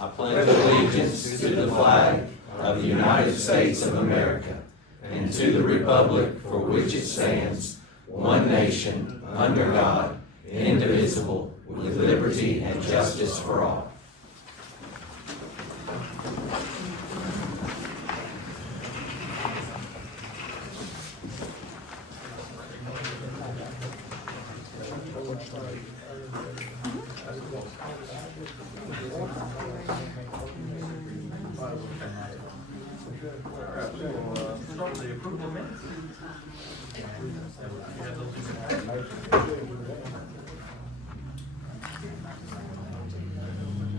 I pledge allegiance to the flag of the United States of America and to the republic for which it stands, one nation, under God, indivisible, with liberty and justice for all. Start with the approval of minutes.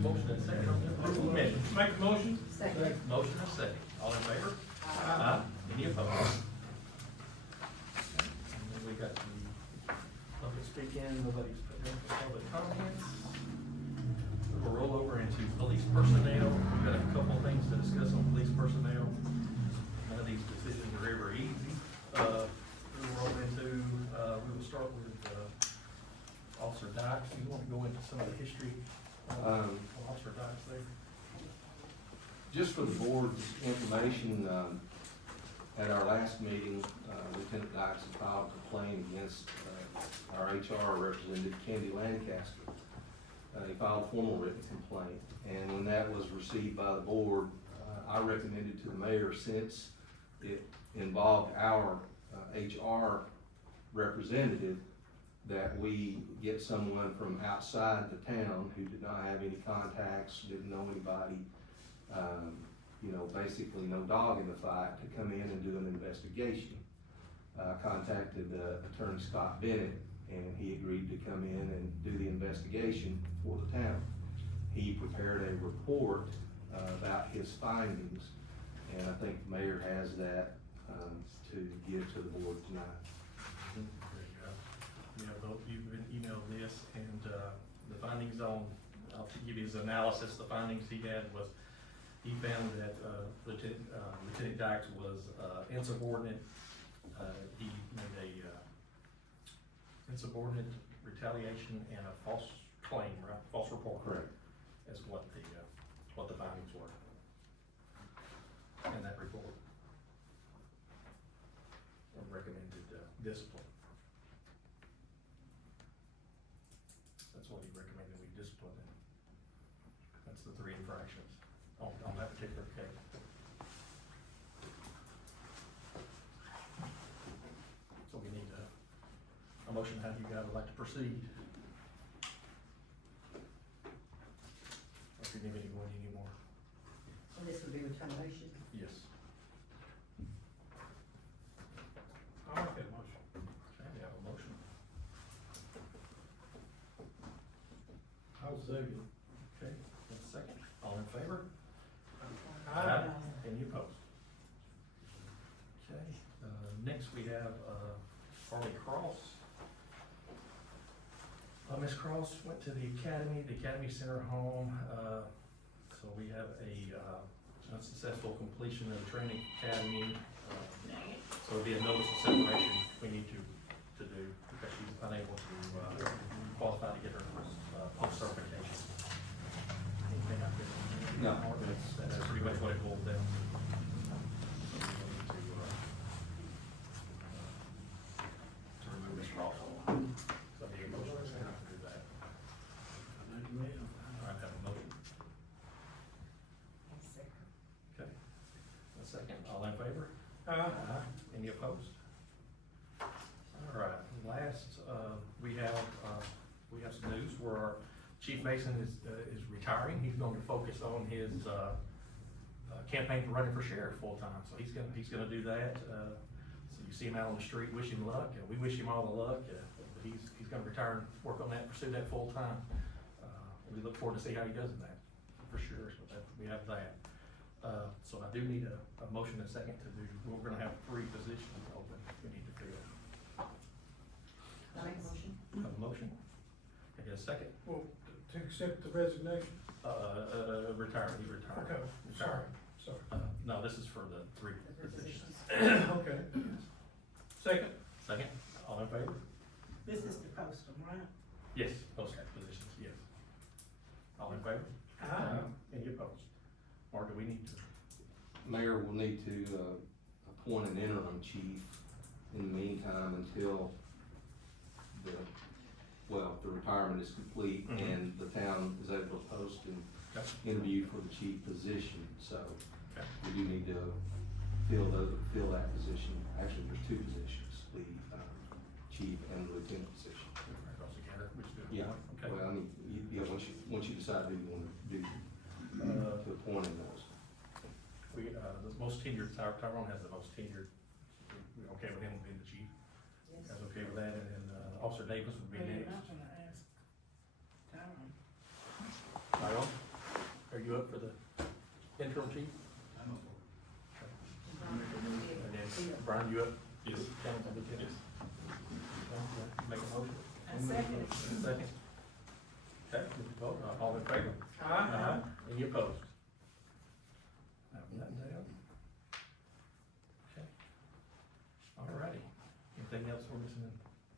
Motion and second on the approval of minutes. Make the motion. Second. Motion and second. All in favor? Aye. Any opposed? And then we got the public speaking, nobody's put in for public comments. We'll roll over into police personnel. We've got a couple of things to discuss on police personnel. None of these decisions are ever easy. We'll roll into, we will start with, Officer Dykes. You want to go into some of the history of Officer Dykes there? Just for the board's information, at our last meeting, Lieutenant Dykes had filed a complaint against our HR representative, Candy Lancaster. He filed a formal written complaint, and when that was received by the board, I recommended to the mayor, since it involved our HR representative, that we get someone from outside the town who did not have any contacts, didn't know anybody, basically no dog in the fight, to come in and do an investigation. Contacted Attorney Scott Bennett, and he agreed to come in and do the investigation for the town. He prepared a report about his findings, and I think the mayor has that to give to the board tonight. There you go. You've been emailed this, and the findings on, I'll give you his analysis. The findings he had was, he found that Lieutenant Dykes was insubordinate. He made a insubordinate retaliation and a false claim, right? False report. Correct. Is what the findings were in that report. And recommended discipline. That's what he recommended we discipline him. That's the 3 infractions on that particular case. So we need a motion. How do you guys would like to proceed? Or if you need me to go into any more? So this would be retaliation. Yes. I'll make that motion. Okay, we have a motion. I'll second. Okay, and a second. All in favor? Aye. Any opposed? Okay, next we have, Harley Cross. Ms. Cross went to the Academy Center home, so we have a unsuccessful completion of the training academy. So it'll be a notice of separation we need to do, because she's unable to, qualify to get her, post certification. Anything out there? No. That's pretty much what it boils down to. To remove Ms. Cross. So I need a motion to do that. All right, have a motion. Okay. A second, all in favor? Aye. Any opposed? All right, last, we have some news where our Chief Mason is retiring. He's going to focus on his, campaign for running for sheriff full-time, so he's gonna do that. So you see him out on the street, wish him luck, we wish him all the luck. But he's gonna retire and work on that, pursue that full-time. We look forward to see how he does in that, for sure, so we have that. So I do need a motion and a second to do, we're gonna have 3 positions open we need to fill. I make a motion. Have a motion? Can I get a second? Well, to accept the resignation. Retire, he retired. Okay, sorry. No, this is for the 3 positions. Okay. Second. Second, all in favor? This is to post them, right? Yes, those positions, yes. All in favor? Aye. Any need to? Mayor will need to, appoint an interim chief in the meantime until the retirement is complete Mhm. and the town is able to post and Okay. interview for the chief position, so Okay. we do need to fill that position. Actually, there's two positions, the, chief and the lieutenant position. Across the counter, which is. Yeah, Okay. well, I mean, once you decide who you wanna do, to appoint in those. We, the most tenured, Tyrone has the most tenured, we okay with him being the chief? Yes. Guys okay with that, and then, Officer Davis would be Well, you're next. not gonna ask Tyrone. Tyrone, are you up for the interim chief? And then, Brian, you up? Yes. Yes. Make a motion? I second it. Second. Okay, vote, all in favor? Aye. Any opposed? Have nothing down. Okay. All righty. Anything else we're missing in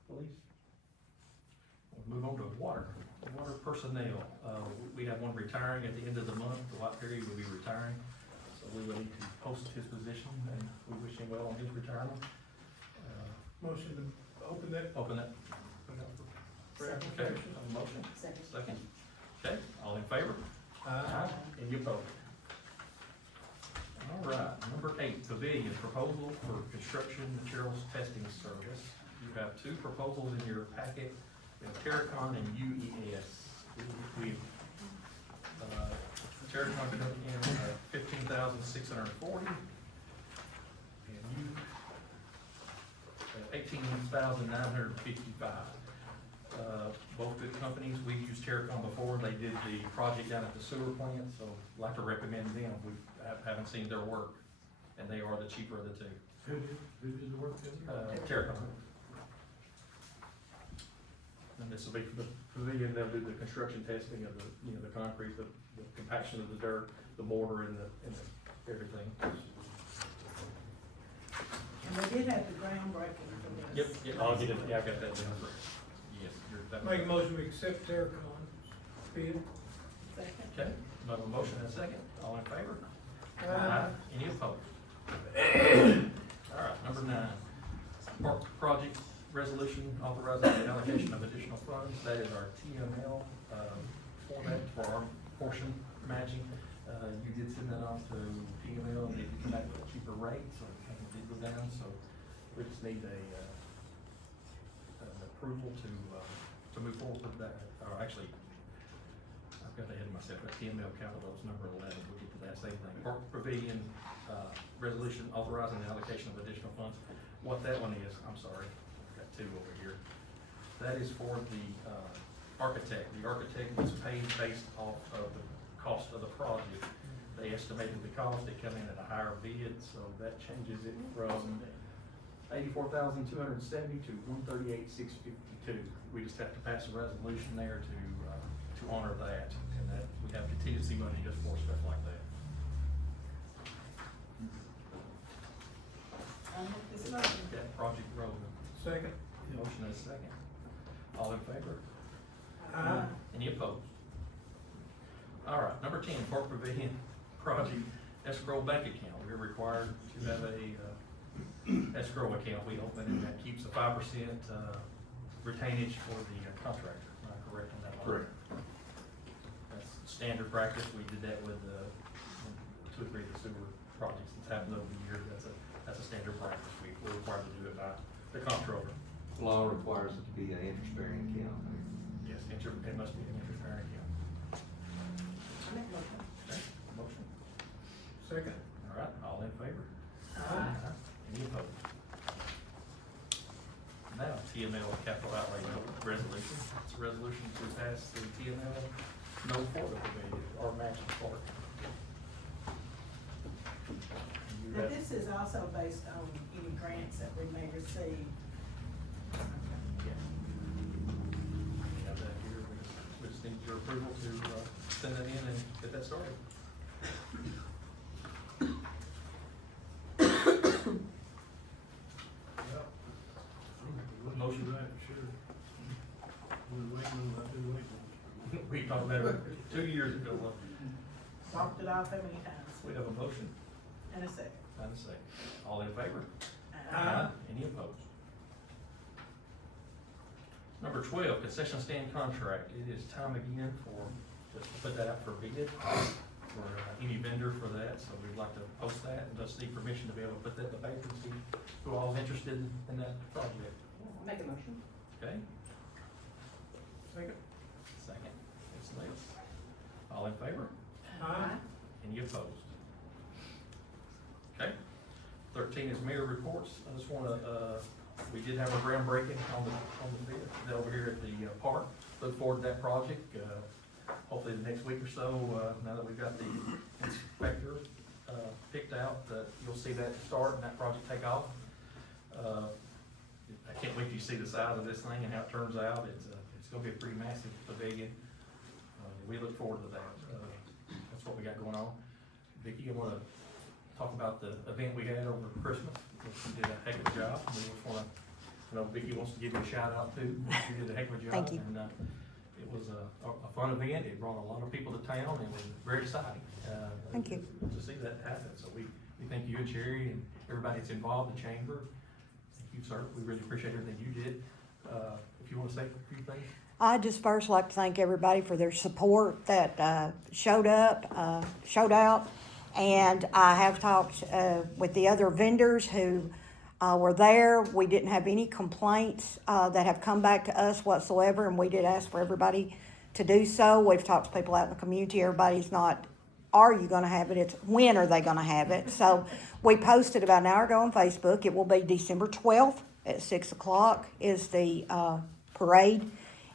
police? We'll move on to water personnel. We have one retiring at the end of the month. The White Perry will be retiring. So we will need to post his position and we wish him well on his retirement. Motion to open that. Open that. For Okay, application. have a motion. Second. Okay, all in favor? Aye. Any opposed? All right, number 8, pavilion, proposal for construction materials testing service. You have 2 proposals in your packet, we have Terracon and UES. We've, Terracon coming in at $15,640, and you at $18,955. Both good companies, we've used Terracon before, they did the project down at the sewer plant, so I'd like to recommend them. We haven't seen their work, and they are the cheaper of the 2. Who did the work? Terracon. And this will be for the pavilion, they'll do the construction testing of the, the concrete, the compaction of the dirt, the mortar and the everything. And they did have the groundbreaking for this. Yep, I'll get it, yeah, I got that down. Yes, that. Make a motion to accept Terracon bid. Second. Okay, I have a motion and a second, all in favor? Aye. Any opposed? All right, number 9, park project resolution authorizing the allocation of additional funds. That is our TML, format for our portion matching. You did send that off to TML, and they did come back with a cheaper rate, so it kind of did go down, so we just need an approval to move forward with that, or actually, I've got ahead of myself, that TML capital is number 11, we'll get to that same thing. Park Pavilion, resolution authorizing the allocation of additional funds. What that one is, I'm sorry, I've got 2 over here. That is for the, architect. The architect was paid based off of the cost of the project. They estimated the cost, they come in at a higher bid, so that changes it from $84,270 to $138,652. We just have to pass a resolution there to honor that, and that we have contingency money just for stuff like that. I make this motion. That project rolling. Second. Motion and a second. All in favor? Aye. Any opposed? All right, number 10, Park Pavilion project escrow bank account. We're required to have a escrow account we open, and that keeps a 5% retainage for the contractor. Am I correct on that one? Correct. That's standard practice. We did that with 2 or 3 of the sewer projects that's happened over the years. That's a standard practice. We're required to do it by the comptroller. Law requires it to be an interest-bearing account. Yes, it must be an interest-bearing account. I make a motion. Okay, motion. Second. All right, all in favor? Aye. Any opposed? Now, TML capital outlay note resolution. It's a resolution to pass the TML note for the pavilion or matching for it. You Now, have- this is also based on any grants that we may receive. Yeah. We have that here. We just need your approval to send that in and get that started. Motion. Sure. We're waiting on that, we're waiting. We talked about it 2 years ago. Walked it off how many times? We have a motion And a second. and a second. All in favor? Aye. Any opposed? Number 12, concession stand contract. It is time again for, just to put that out for bid, for any vendor for that, so we'd like to post that, and just need permission to be able to put that in the paper and see who all is interested in that project. Make a motion. Okay? Second. Second. Ms. Lewis. All in favor? Aye. Any opposed? Okay. 13 is mayor reports. I just wanna, we did have a groundbreaking on the bid over here at the park. Look forward to that project. Hopefully the next week or so, now that we've got the inspector, picked out, you'll see that start and that project take off. I can't wait till you see the size of this thing and how it turns out. It's gonna be a pretty massive pavilion. We look forward to that. That's what we got going on. Vicki, I wanna talk about the event we had over Christmas. You did a heck of a job. We just wanna, I know Vicki wants to give you a shout out too. You did a heck of a job. Thank you. And, it was a fun event. It brought a lot of people to town and it was very exciting. Thank you. To see that happen. So we thank you and Sherry and everybody that's involved, the chamber. Thank you, sir. We really appreciate everything you did. If you wanna say a few things. I'd just first like to thank everybody for their support that showed out. And I have talked with the other vendors who were there. We didn't have any complaints that have come back to us whatsoever, and we did ask for everybody to do so. We've talked to people out in the community. Everybody's not, are you gonna have it? It's when are they gonna have it? So we posted about an hour ago on Facebook. It will be December 12th at 6 o'clock is the parade.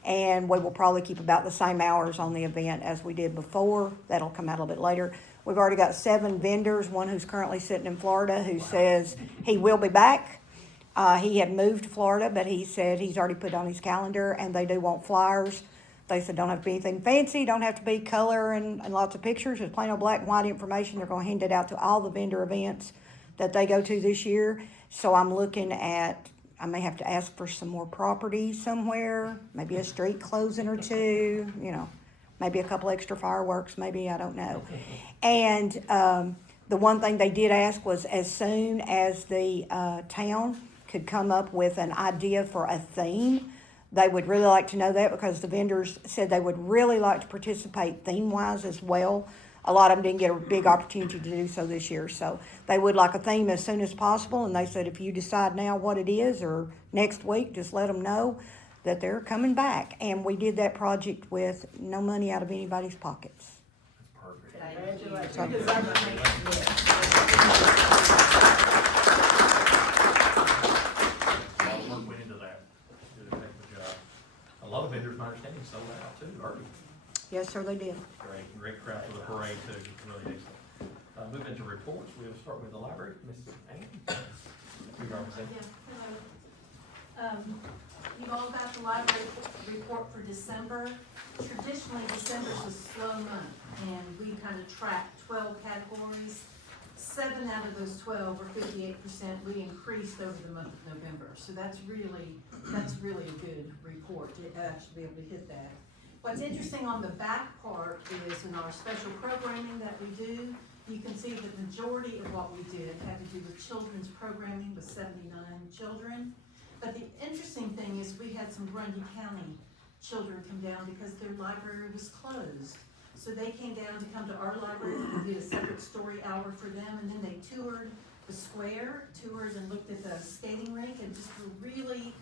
And we will probably keep about the same hours on the event as we did before. That'll come out a little bit later. We've already got 7 vendors, one who's currently sitting in Florida who says he will be back. He had moved to Florida, but he said he's already put on his calendar, and they do want flyers. They said don't have to be anything fancy, don't have to be color and lots of pictures. It's plain old black and white information. They're gonna hand it out to all the vendor events that they go to this year. So I'm looking at, I may have to ask for some more property somewhere, maybe a street closing or two, maybe a couple extra fireworks, maybe, I don't know. And the one thing they did ask was as soon as the town could come up with an idea for a theme, they would really like to know that, because the vendors said they would really like to participate theme-wise as well. A lot of them didn't get a big opportunity to do so this year, so they would like a theme as soon as possible, and they said if you decide now what it is, or next week, just let them know that they're coming back. And we did that project with no money out of anybody's pockets. Perfect. Congratulations. Thank You you. deserve it. A lot of work went into that. Did a heck of a job. A lot of vendors, my understanding, sold out too, early. Yes, sir, they did. Great crowd for the parade too, really excellent. Moving to reports, we'll start with the library, Mrs. Ann. You represent. Yeah, hello. You've all got the library report for December. Traditionally, December's a slow month, and we kind of track 12 categories. 7 out of those 12, or 58%, we increased over the month of November. So that's really a good report to actually be able to hit that. What's interesting on the back part is in our special programming that we do, you can see the majority of what we did had to do with children's programming with 79 children. But the interesting thing is we had some Grundy County children come down because their library was closed. So they came down to come to our library, we did a separate story hour for them, and then they toured the square, toured and looked at the skating rink, and just were really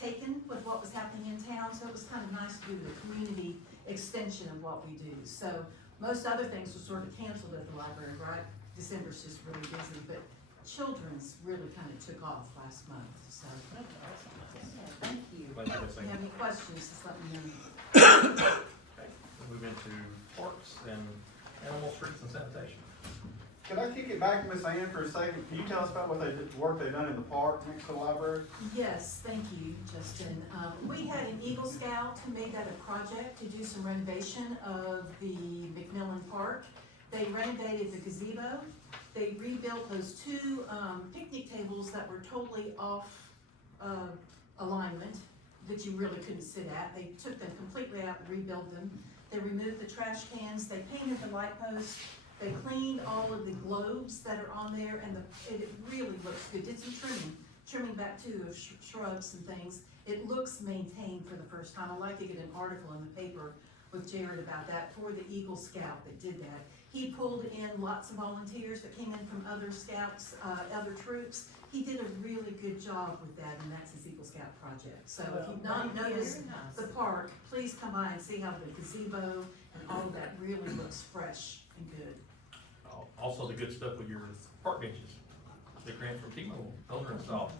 taken with what was happening in town. So it was kind of nice to do the community extension of what we do. So most other things were sort of canceled at the library, right? December's just really busy, but children's really kind of took off last month, so. That's awesome. Yeah, thank you. Thank you, If Ms. you Ann. have any questions, just let me know. Okay, we'll move into parks and animal streets and sanitation. Could I kick it back to Miss Ann for a second? Can you tell us about what work they've done in the park next to the library? Yes, thank you, Justin. We had an Eagle Scout who made that a project to do some renovation of the McMillan Park. They renovated the gazebo. They rebuilt those 2 picnic tables that were totally off alignment that you really couldn't sit at. They took them completely out and rebuilt them. They removed the trash cans, they painted the light posts, they cleaned all of the globes that are on there, and it really looks good. Did some trimming back too of shrubs and things. It looks maintained for the first time. I'd like to get an article in the paper with Jared about that for the Eagle Scout that did that. He pulled in lots of volunteers that came in from other scouts, other troops. He did a really good job with that, and that's his Eagle Scout project. So if you've not noticed the park, please come by and see how the gazebo and all of that really looks fresh and good. Also the good stuff with your park benches, the grant from T-Mobile, those are installed.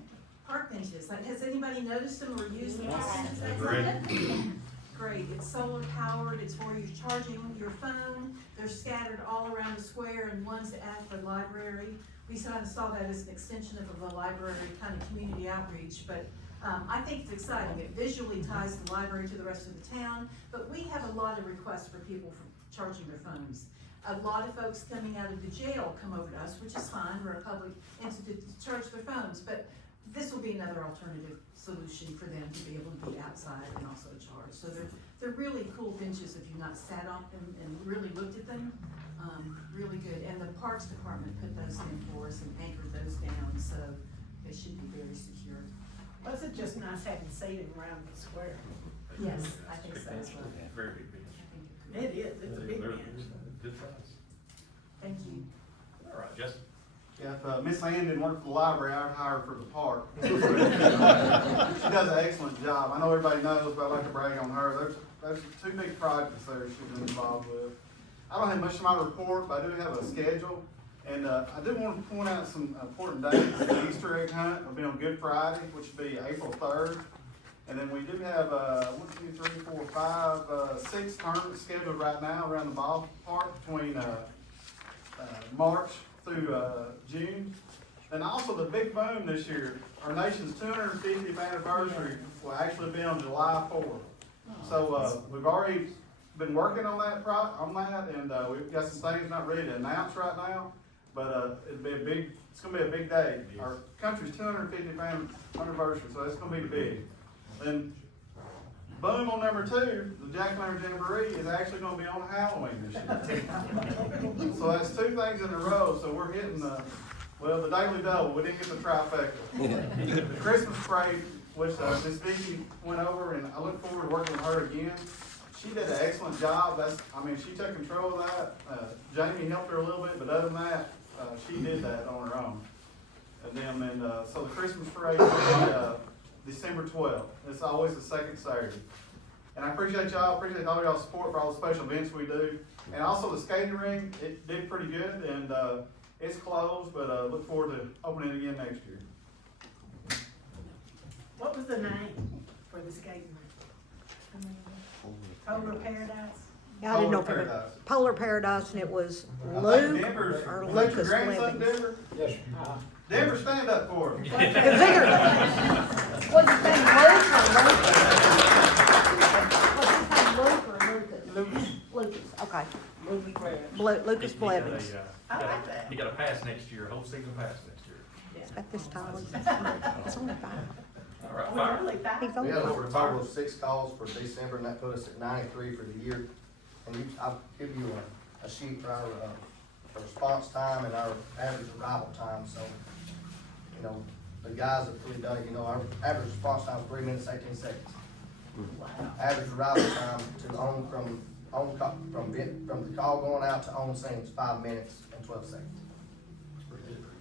Park benches, like, has anybody noticed them or used the park benches? That's Great. it? Great, it's solar powered, it's where you're charging your phone, they're scattered all around the square, and one's at the library. We kind of saw that as an extension of the library, kind of community outreach, but I think it's exciting. It visually ties the library to the rest of the town, but we have a lot of requests for people for charging their phones. A lot of folks coming out of the jail come over to us, which is fine, we're a public entity to charge their phones, but this will be another alternative solution for them to be able to be outside and also charge. So they're really cool benches if you've not sat on them and really looked at them. Really good. And the Parks Department put those in for us and anchored those down, so they should be very secure. Was it just nice having seating around the square? Yes, I think so as well. Very big bench. I think it It is, it's a big They're bench. good size. Thank you. All right, Justin. Yeah, if Miss Ann didn't work for the library, I'd hire her for the park. She does an excellent job. I know everybody knows, but I'd like to brag on her. There's two big projects there she's been involved with. I don't have much of my report, but I do have a schedule. And I do want to point out some important dates. The Easter egg hunt will be on Good Friday, which will be April 3rd. And then we do have 6 tournaments scheduled right now around the ballpark between March through June. And also the big boom this year, our nation's 250th anniversary will actually be on July 4th. So we've already been working on that, and we've got some things not ready to announce right now, but it's gonna be a big day. Our country's 250th anniversary, so it's gonna be big. Then boom on number 2, the Jack-O-Lantern Jamboree is actually gonna be on Halloween this year. So that's 2 things in a row, so we're hitting the daily double. We didn't get the trifecta. The Christmas parade, which Miss Vicki went over, and I look forward to working with her again. She did an excellent job. She took control of that. Jamie helped her a little bit, but other than that, she did that on her own. And then, so the Christmas parade will be December 12th. It's always the second Saturday. And I appreciate all y'all's support for all the special events we do. And also the skating ring, it did pretty good, and it's closed, but look forward to opening it again next year. What was the name for the skating rink? Polar Paradise? I didn't know if it was Paradise. Polar Paradise, and it was I Luke think Denver's, or was that your Lucas grandson, Blevins. Denver? Yes, Denver, stand up for him. Was his name Luke or Lucas? Lucas, okay. Lucas Blevins. I like that. He got a pass next year, whole season pass next year. At this time, it's only 5. All right, Oh, fire. really? Five? He's we only had 5. over a total of 6 calls for December, and that put us at 93 for the year. And I'll give you a sheet for our response time and our average arrival time, so, the guys have really done it. Our average response time is 3 minutes, 18 seconds. Wow. Average arrival time from the call going out to on scene is 5 minutes and 12 seconds.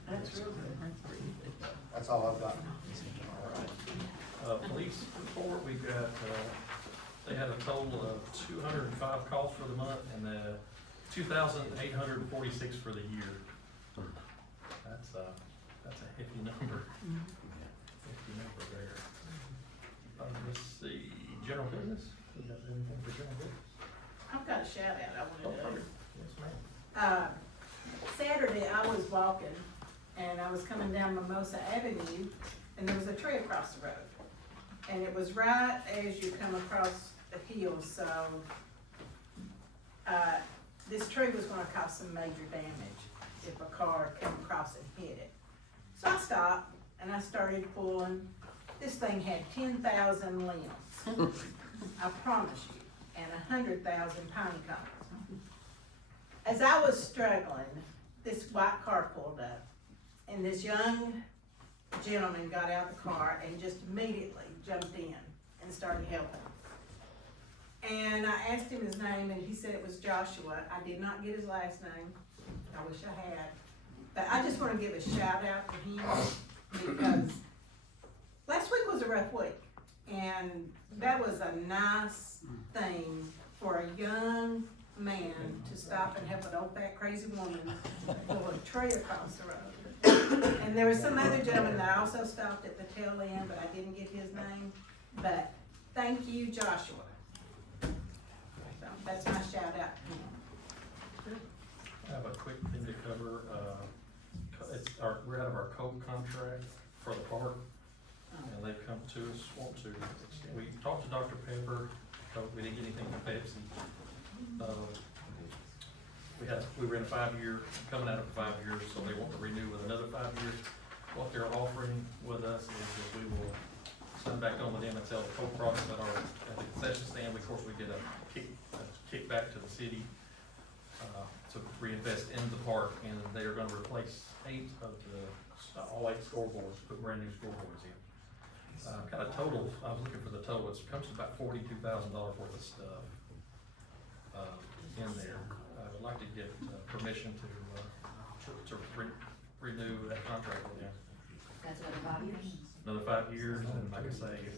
That's real good. That's all I've got. Police report, we've got, they had a total of 205 calls for the month and 2,846 for the year. That's a hefty number. Hefty number there. Let's see, general business? We got anything for general business? I've got a shout out I Oh, wanted to do. perfect. Yes, ma'am. Saturday, I was walking, and I was coming down Mimosa Avenue, and there was a tree across the road. And it was right as you come across the hill, so, this tree was gonna cause some major damage if a car came across and hit it. So I stopped, and I started pulling. This thing had 10,000 limbs. I promise you. and 100,000 pine cones. As I was struggling, this white car pulled up, and this young gentleman got out of the car and just immediately jumped in and started helping. And I asked him his name, and he said it was Joshua. I did not get his last name. I wish I had. But I just want to give a shout out to him because last week was a rough week. And that was a nice thing for a young man to stop and help an old fat crazy woman pull a tree across the road. And there was some other gentleman that also stopped at the tail end, but I didn't get his name. But thank you, Joshua. So that's my shout out to him. I have a quick thing to cover, we're out of our Coke contract for the park, and they've come to us, we talked to Dr. Pepper, Coke, we didn't get anything from Pepsi. We were in a 5-year, coming out of 5 years, so they want to renew with another 5 years. What they're offering with us is that we will sign back on with them and sell the Coke products at the concession stand. Of course, we did a kickback to the city, to reinvest in the park, and they are gonna replace all 8 scoreboards, put brand new scoreboards in. Kind of total, I was looking for the total, it comes to about $42,000 worth of stuff, in there. I would like to get, permission to renew that contract with them. That's another 5 years. Another 5 years, and like I say, if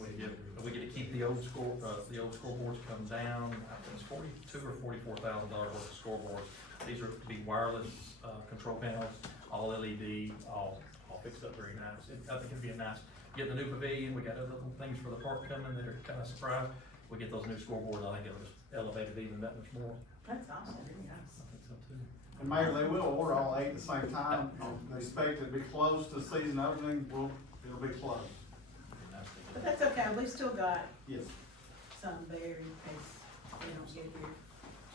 we get to keep the old scoreboards come down, I think it's $42,000 or $44,000 worth of scoreboards. These are to be wireless, control panels, all LED, all fixed up very nice. I think it'd be a nice, getting the new pavilion, we got other little things for the park coming that are kind of surprised. We get those new scoreboards, I think it'll just elevate it even that much more. That's awesome. I think so too. And Mayor, they will order all 8 at the same time. They expect it to be close to season opening. It'll be close. But that's okay, we've still got Yes. some there in case they don't get here.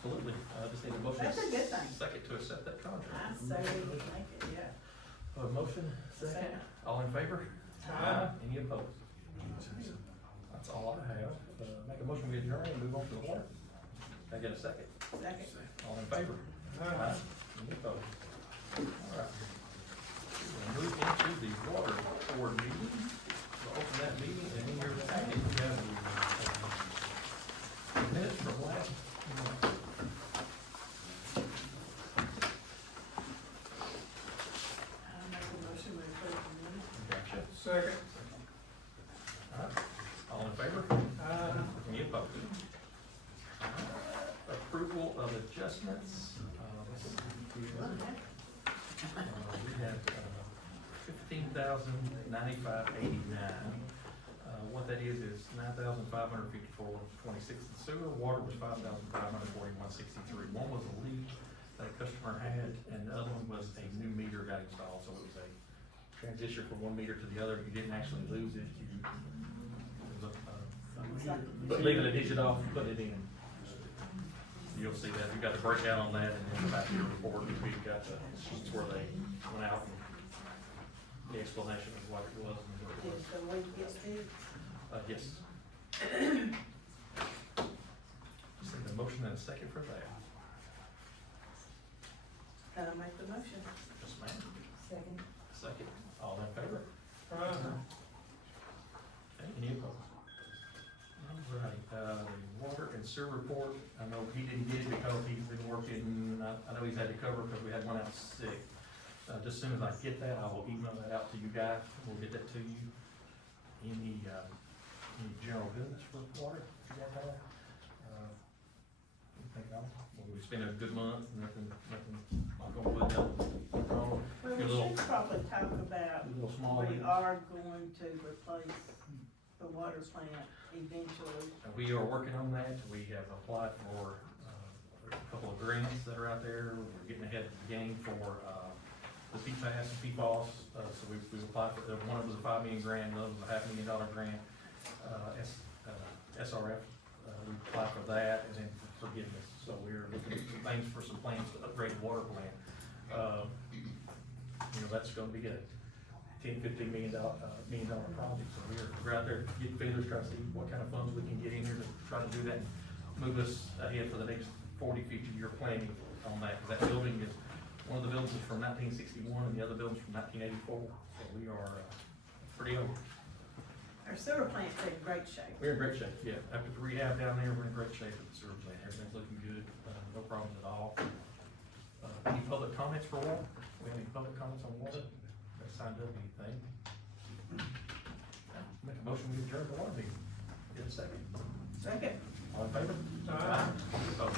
Absolutely, I just need a motion. That's a good thing. Second to accept that I contract. say we make it, yeah. A motion, second, Second. all in favor? Aye. Any opposed? That's all I have. Make a motion, we adjourn and move on to the water. Can I get a second? Second. All in favor? Aye. Any opposed? All right. We'll move into the water board meeting. We'll open that meeting, and in your packet, we have the minutes from last month. I make a motion we approve the minutes. Gotcha. Second. All right. All in favor? Any opposed? Approval of adjustments. Let's see here. We had $15,095.89. What that is $9,554.26 in sewer. Water was $5,541.63. One was a leak that a customer had, and the other one was a new meter got installed, so it was a transition from one meter to the other. You didn't actually lose it. But leaving a digit off, put it in. You'll see that, we've got the breakout on that, and in the back of your report, we've got the sheets where they went out and the explanation of what it was and what it Did was. the week get fixed? Yes. Just need a motion and a second for that. I'll make the motion. Yes, ma'am. Second. Second, all in favor? Aye. Okay, any opposed? All right, the water and sewer report, I know he didn't get it because he's been working, I know he's had to cover because we had one out sick. Just as soon as I get that, I will email that out to you guys, we'll get that to you. Any general business for water, you guys have? Anything else? Well, it's been a good month, nothing, not going with nothing wrong. Well, Your we little- should probably talk about, Little small we leaks. are going to replace the water plant eventually. We are working on that. We have applied for a couple of grants that are out there. We're getting ahead of the game for the PFAS and PFOS. So we've applied for, one of them was a $5 million grant, another was a $500,000 grant. SRF, we applied for that, and then for forgiveness. So we're looking at some things for some plans to upgrade the water plant. That's gonna be a $10–15 million project. So we're out there getting feelers, trying to see what kind of funds we can get in here to try to do that. move us ahead for the next 40-50 year planning on that, because that building is, one of the buildings is from 1961 and the other building's from 1984, so we are, pretty old. Our sewer plant's in great shape. We're in great shape, yeah. After the rehab down there, we're in great shape at the sewer plant. Everything's looking good, no problems at all. Any public comments for water? We have any public comments on water? That signed up anything? Make a motion, we adjourn the water meeting. Get a second. Second. All in favor? Aye. Opposed?